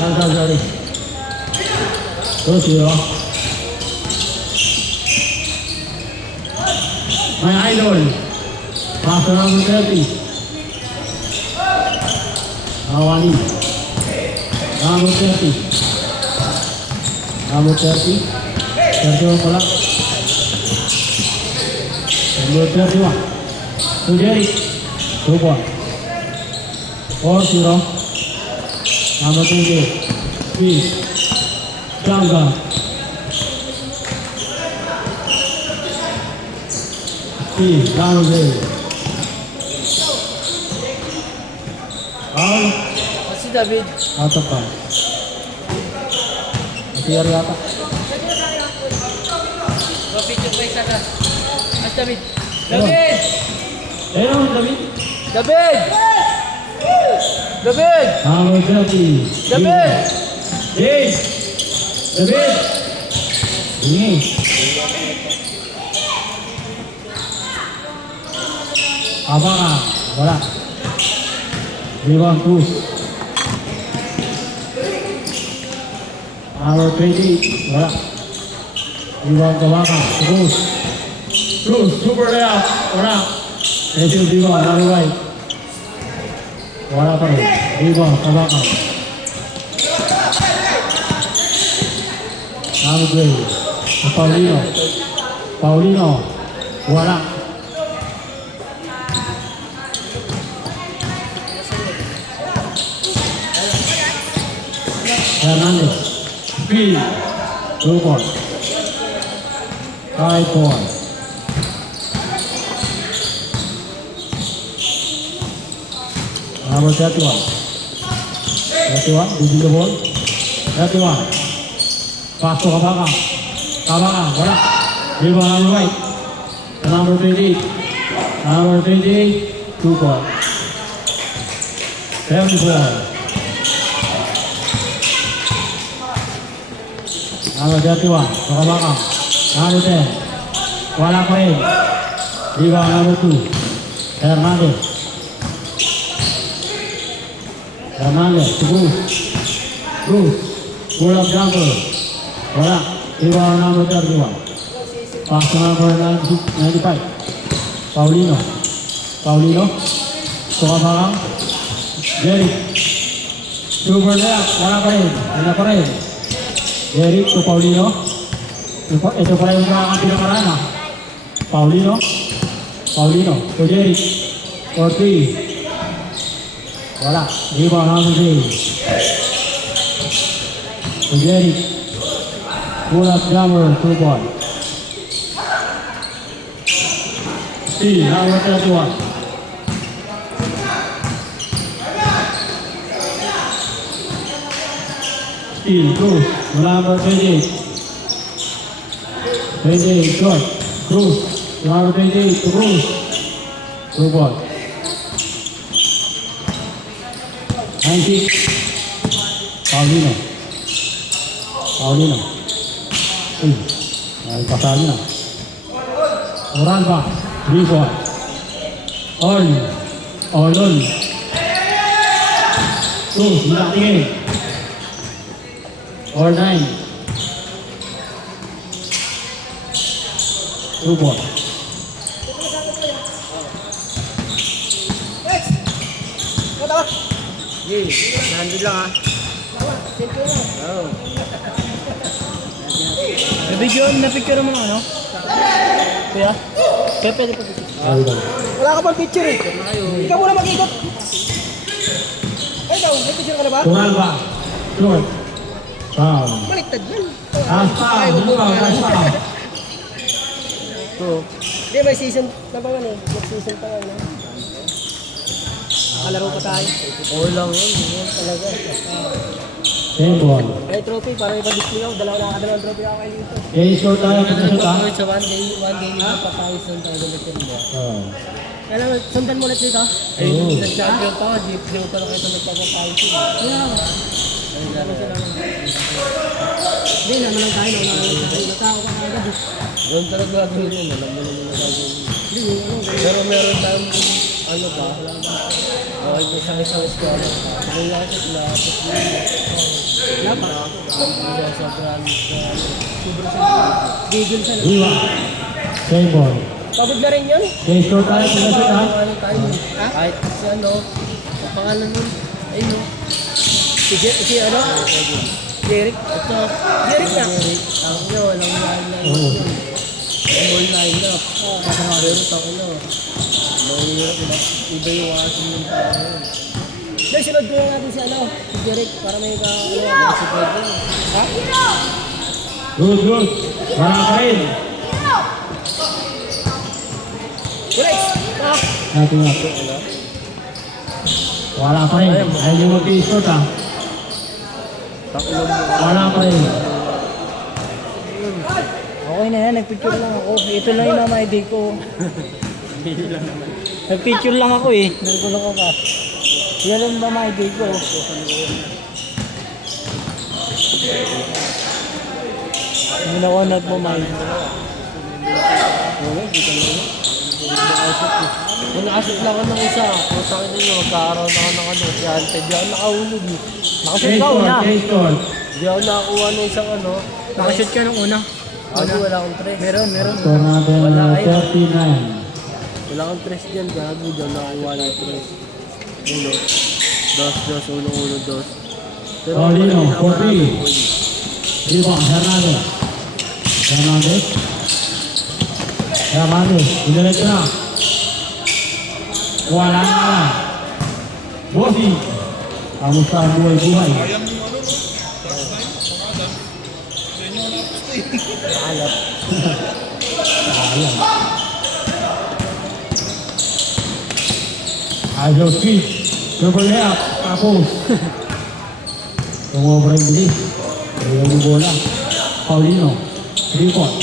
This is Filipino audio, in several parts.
Sorry. 2-0. My idol. Pass number 30. Awani. Number 30. Number 30. 31 pula. Number 31. To Jerry. 2 point. 4-0. Number 28. Please. Janga. Please. Down there. Out. Si David. Out of bounds. Tiar yata. Picture pa isa ka. As David. David! Ayun, David. David! David! Number 30. David! Yes. David. Ini. Apa ka? Wala. Rebound push. Number 20. Wala. Rebound ke belakang. Terus. Super layup. Wala. Hasil rebound. Lalu baik. Wala pa rin. Rebound ke belakang. Number 3. Paulino. Wala. Hernandez. Speed. 2 point. 5 point. Number 31. 31. Ujung the ball. 31. Pass to Kabaka. Wala. Rebound number right. Number 28. Number 28. 2 point. 74. Number 31, Kabaka. Number 10, wala pa rin. Rebound number 2, Hernandez. Bruce. Pull up jumper. Wala. Rebound number 31. Pass to number 95. Paulino. To Kabaka. Jerry. Super left. Wala pa rin. Jerry to Paulino. Ito pala yung pinakakarana. Paulino to Jerry. 4-3. Wala. Rebound number 3. To Jerry. Pull up jumper. 2 point. Steal. Number 31. Steal. Cruz. Number 28. 28. Short. Cruz. Number 28 to Cruz. 2 point. 96. Paulino. Ay, pasado na. Oralba. 3 point. Orlon. Cruz. Hindi tingin. Or 9. 2 point. Nandun lang ah. Na-picture mo ano? Kuya? Pwede pa picture. Wala ka pang picture eh. Ikaw muna mag-ikot. Ikaw, may picture ka na ba? Tural ba? Short. Foul. Baliktad yan. Foul. Hindi, may season na ba yan eh. Mag-season pa yan. Nakalaro pa tayo. Oo lang yun. Yun talaga. 10 ball. May trophy, para ipa-display ako. Nakadalawang trophy ako kayo dito. Short tayo. Sa one day nito pa tayo sundan ulit yun ba? Kailangan, sundan mo ulit dito? Oo. Nag-champion pa ako. Di mo pa lang ito nagpapapayos yun. Kaya ako. Hindi, naman lang tayo. Natako pa agad. Doon talaga gagawin yun. Alam mo naman na gagawin yun. Pero meron tayong ano pa. Okay, isang squad. Kung lahat lahat. Sobrang gigil sa Diwa. Same ball. pagod na rin yun. Okay, short tayo. Pila short ha? Ano tayo? Kahit si ano, ang pangalan nun, ayun no. Si ano? Jeric. Ito. Jeric na. Tawag nyo, walang line-line. Oo. All line-up. Pero tawag nyo. Iba yung asin yung tao. Dahil sunod ko lang natin si ano, si Jeric, para may si Pedro. Ha? Good, good. Wala pa rin. Correct! Natin nga. Wala pa rin. Ayaw nyo mag-i-short ha. Wala pa rin. Okay na yan, nagpicture lang ako. Ito lang yung mama ID ko. Nagpicture lang ako eh. Nagulong ko ka. Yan lang yung mama ID ko. Hindi ako nagmamay. Wala, di ka lang. Kung nakasip lang ako ng isa, kung sa akin nyo, magkakaroon ako ng ano, si Ante, di ako nakahulog eh. Nakashoot ka una. Di ako nakakuha ng isang ano. Nakashoot ka nung una. Ako wala akong tres. Meron. Score natin Wala, 39. Wala akong tres dyan, gago di ako nakakuha ng tres. Uno. Dos, uno, dos. Paulino, 40. Rebound, Hernandez. Diretso na. Wala na. Bossy. Kamusta ang buhay-buhay? Alam. Ayan. Ayaw speed. Double layup. Tapos. Tumobra yung bilis. Ayaw yung bola. Paulino. 3-point.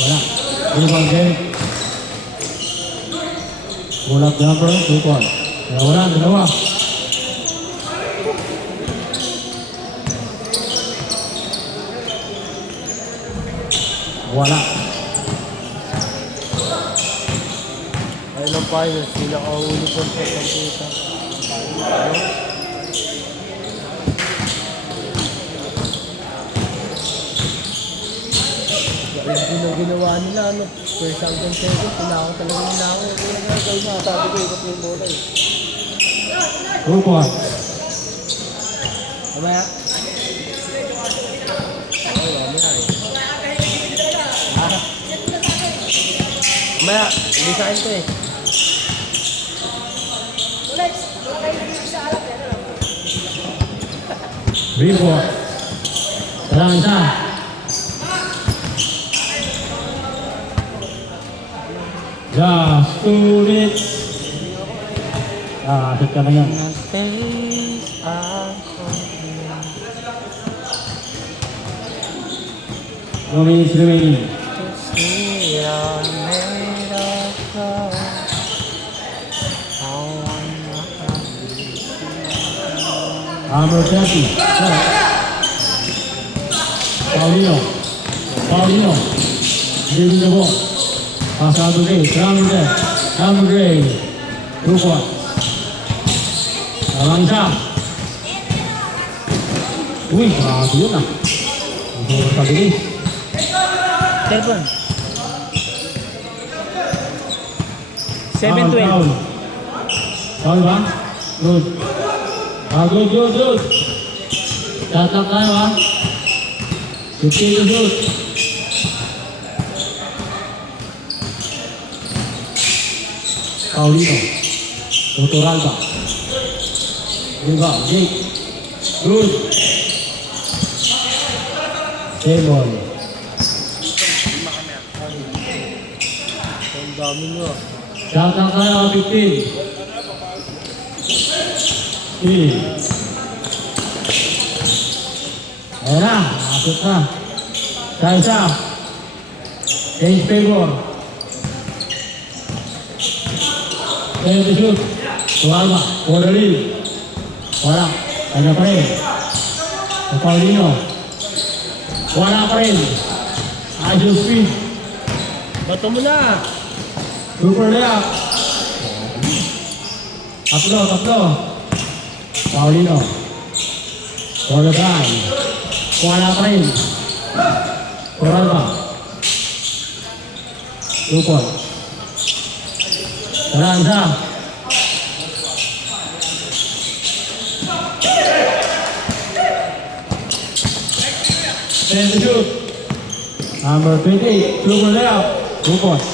Wala. Rebound Derek. Bola jumper. 2-point. Dalawa. Wala. Ayun ang finals, pinakahuli ko sa pagkita. Yung ginawa nila, ano, first hanggang second, pinako talaga nila ako. Kaya nagagawin na, sabi ko, ikot yung bola eh. 2-point. Mamaya. Ay, mamaya eh. Mamaya, hindi sa akin to eh. Rebound. Walang isa. Just 2 minutes. Asit ka na yan. Face ako. 2 minutes remaining. Number 30. Paulino. Giving the ball. Pass out to Gray. Number Gray. 2 points. Walang isa. Uy, grabe yun ah. Hindi ko pabilis. Seven. Foul. Foul ba? Good. Good. Tatak tayo ha. 15 to shoot. Paulino. Tuturalba. Jake. Good. Same ball. Ang dami nyo. Tatak tayo 15. Ayan na, nakasot na. Kaisa. Change favor. Kaya to shoot. Tuwalma. For the lead. Wala. Kanya pa rin. Paulino. Wala pa rin. Agile speed. Bato mo na. Super layup. Tatlo. Paulino. For the guy. Wala pa rin. Coralba. 2 points. Taranza. Then to shoot. Number 28, super layup. 2 points.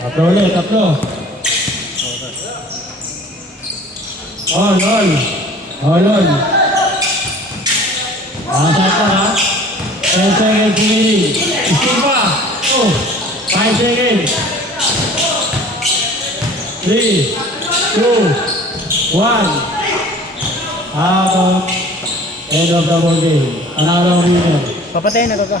Tatlo ulit, tatlo. All. Asat pa ha. 10 seconds remaining. Isting pa. 5 seconds. 3, 2, 1. Out. End of the ball game. Another winner. Papatayin na to.